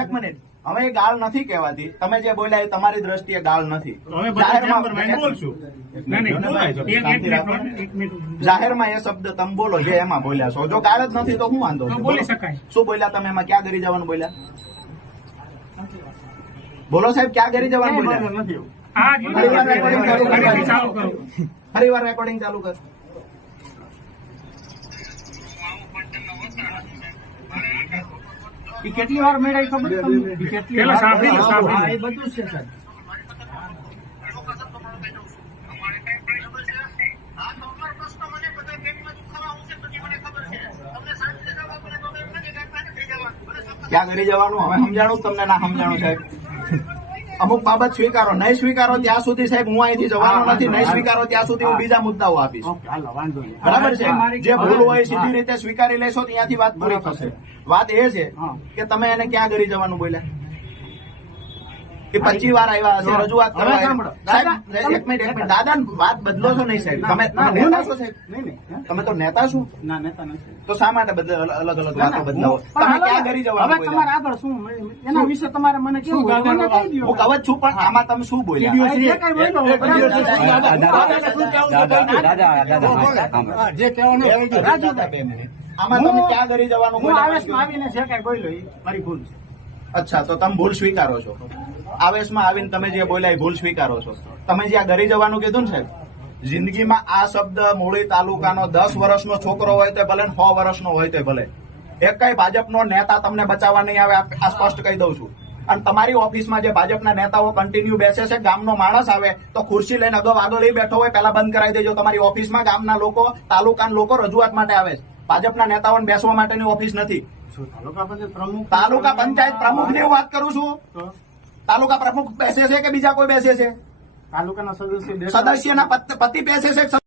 એક મિનિટ, હવે એ ગાળ નથી કહેવાતી. તમે જે બોલ્યા એ તમારી દ્રષ્ટિએ ગાળ નથી. જાહેરમાં એ શબ્દ તમે બોલો જે એમાં બોલ્યા છો, જો ગાળ જ નથી તો શું વાંધો છે? બોલી શકાય. શું બોલ્યા તમે એમાં? ક્યાં ગરી જવાનું બોલ્યા? બોલો સાહેબ, ક્યાં ગરી જવાનું બોલ્યા? ફરી વાર રેકોર્ડિંગ ચાલુ કર. કેટલી વાર મેળાઈ ખબર તમને? કેટલી વાર સાંભળી? એ બધું છે સાહેબ. ક્યાં કરી જવાનું હવે સમજાણું તમને? ના સમજાણું સાહેબ. અમુક બાબત સ્વીકારો, નહીં સ્વીકારો ત્યાં સુધી સાહેબ હું અહીંથી જવાનો નથી. નહીં સ્વીકારો ત્યાં સુધી હું બીજા મુદ્દાઓ આપીશ. બરાબર છે? જે ભૂલ હોય સીધી રીતે સ્વીકારી લેશો ત્યાંથી વાત પૂરી થશે. વાત એ છે કે તમે એને ક્યાં કરી જવાનું બોલ્યા? કે 25 વાર આવ્યા હશે રજૂઆત કરવા. એક મિનિટ, દાદા વાત બદલો છો નહીં સાહેબ? તમે નેતા છો સાહેબ? તમે તો નેતા છો. ના, નેતા નથી. તો શા માટે અલગ અલગ વાતો બદલાવો? તમે ક્યાં કરી જવાનું? હવે તમારે આગળ શું એના વિશે તમારે મને કેવું? હું કવચ છું પણ આમાં તમે શું બોલ્યા? આમાં તમે ક્યાં કરી જવાનું? હું આવેશમાં આવીને જે કઈ બોલ્યો એ મારી ભૂલ છે. અચ્છા, તો તમે ભૂલ સ્વીકારો છો? આવેશમાં આવીને તમે જે બોલ્યા એ ભૂલ સ્વીકારો છો? તમે જ્યાં ઘરે જવાનું કીધું ને સાહેબ, જિંદગીમાં આ શબ્દ મૂળી તાલુકાનો 10 વર્ષનો છોકરો હોય તો ભલે 100 વર્ષનો હોય તો ભલે, એક કઈ ભાજપનો નેતા તમને બચાવવા નહીં આવે, આ સ્પષ્ટ કહી દઉં છું. અને તમારી ઓફિસમાં જે ભાજપના નેતાઓ કન્ટિન્યુ બેસે છે, ગામનો માણસ આવે તો ખુરશી લઈને આગળ એ બેઠો હોય પેલા બંધ કરાવી દેજો. તમારી ઓફિસમાં ગામના લોકો, તાલુકાના લોકો રજૂઆત માટે આવે છે. ભાજપના નેતાઓને બેસવા માટેની ઓફિસ નથી. તાલુકા પંચાયત પ્રમુખ ની વાત કરું છું. તાલુકા પ્રમુખ બેસે છે કે બીજા કોઈ બેસે છે? તાલુકાના સદસ્યના પતિ બેસે છે.